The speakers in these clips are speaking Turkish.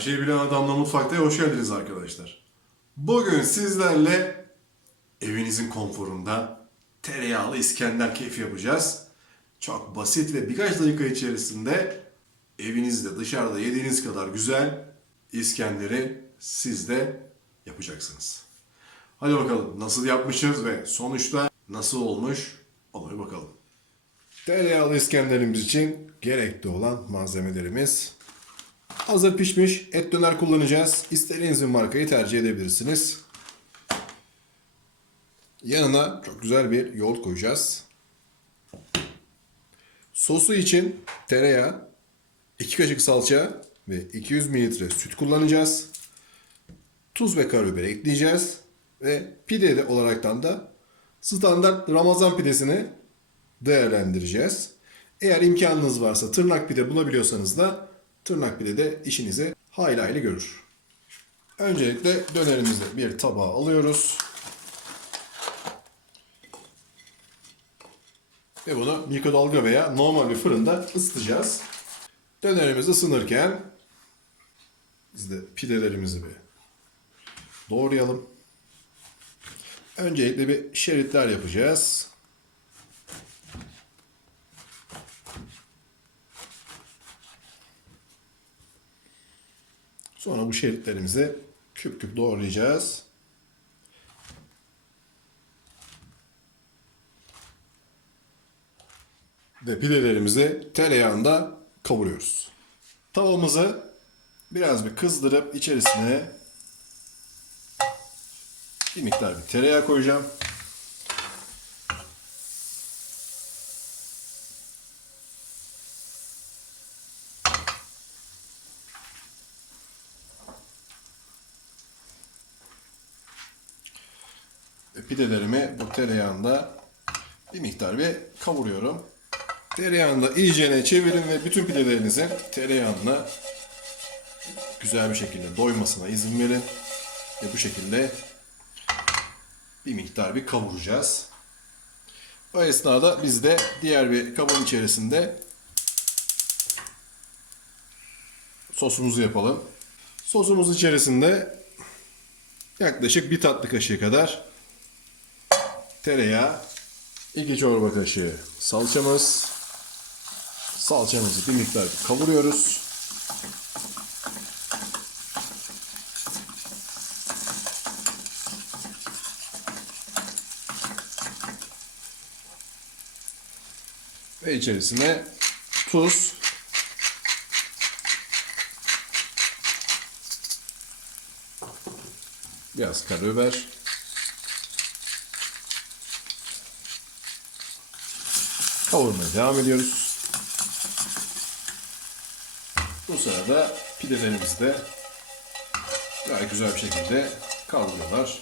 Her şeyi bilen adamla mutfakta hoş geldiniz arkadaşlar. Bugün sizlerle evinizin konforunda tereyağlı İskender keyfi yapacağız. Çok basit ve birkaç dakika içerisinde evinizde dışarıda yediğiniz kadar güzel İskender'i siz de yapacaksınız. Hadi bakalım nasıl yapmışız ve sonuçta nasıl olmuş ona bir bakalım. Tereyağlı İskender'imiz için gerekli olan malzemelerimiz Hazır pişmiş et döner kullanacağız. İstediğiniz bir markayı tercih edebilirsiniz. Yanına çok güzel bir yoğurt koyacağız. Sosu için tereyağı, 2 kaşık salça ve 200 mililitre süt kullanacağız. Tuz ve karabiber ekleyeceğiz. Ve pide de olaraktan da standart Ramazan pidesini değerlendireceğiz. Eğer imkanınız varsa tırnak pide bulabiliyorsanız da tırnak pide de işinizi hayli hayli görür. Öncelikle dönerimizi bir tabağa alıyoruz. Ve bunu mikrodalga veya normal bir fırında ısıtacağız. Dönerimiz ısınırken biz de pidelerimizi bir doğrayalım. Öncelikle bir şeritler yapacağız. Sonra bu şeritlerimizi küp küp doğrayacağız. Ve pidelerimizi tereyağında kavuruyoruz. Tavamızı biraz bir kızdırıp içerisine bir miktar bir tereyağı koyacağım. Pidelerimi bu tereyağında bir miktar bir kavuruyorum. Tereyağında iyicene çevirin ve bütün pidelerinizin tereyağına güzel bir şekilde doymasına izin verin. Ve bu şekilde bir miktar bir kavuracağız. O esnada biz de diğer bir kabın içerisinde sosumuzu yapalım. Sosumuz içerisinde yaklaşık bir tatlı kaşığı kadar tereyağı, 2 çorba kaşığı salçamız, salçamızı bir miktar kavuruyoruz. Ve içerisine tuz, biraz karabiber, Kavurmaya devam ediyoruz. Bu sırada pidelerimiz de gayet güzel bir şekilde kavruluyorlar.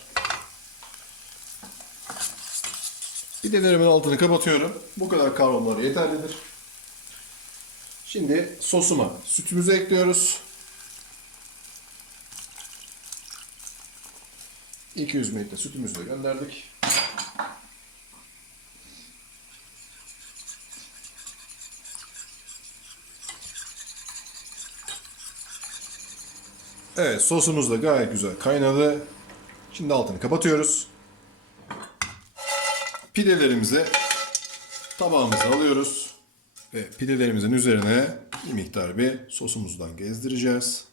Pidelerimin altını kapatıyorum. Bu kadar kavrulmaları yeterlidir. Şimdi sosuma sütümüzü ekliyoruz. 200 ml sütümüzü de gönderdik. Evet sosumuz da gayet güzel kaynadı. Şimdi altını kapatıyoruz. Pidelerimizi tabağımıza alıyoruz. Ve pidelerimizin üzerine bir miktar bir sosumuzdan gezdireceğiz.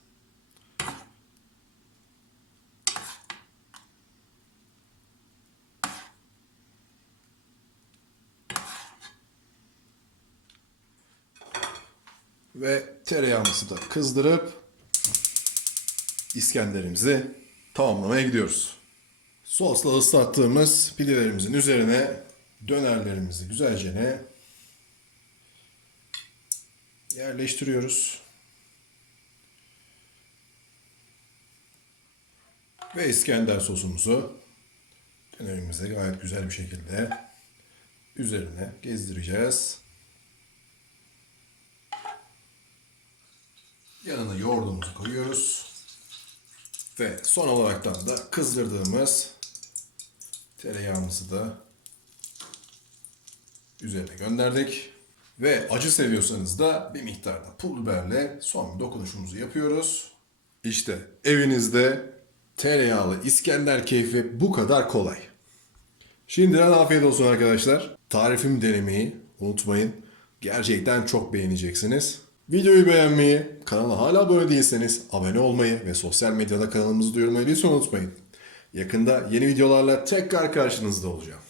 Ve tereyağımızı da kızdırıp İskenderimizi tamamlamaya gidiyoruz. Sosla ıslattığımız pidelerimizin üzerine dönerlerimizi güzelce ne yerleştiriyoruz. Ve İskender sosumuzu dönerimize gayet güzel bir şekilde üzerine gezdireceğiz. Yanına yoğurdumuzu koyuyoruz. Ve son olaraktan da kızdırdığımız tereyağımızı da üzerine gönderdik. Ve acı seviyorsanız da bir miktarda pul biberle son bir dokunuşumuzu yapıyoruz. İşte evinizde tereyağlı İskender keyfi bu kadar kolay. Şimdiden afiyet olsun arkadaşlar. Tarifimi denemeyi unutmayın. Gerçekten çok beğeneceksiniz. Videoyu beğenmeyi, kanala hala abone değilseniz abone olmayı ve sosyal medyada kanalımızı duyurmayı lütfen unutmayın. Yakında yeni videolarla tekrar karşınızda olacağım.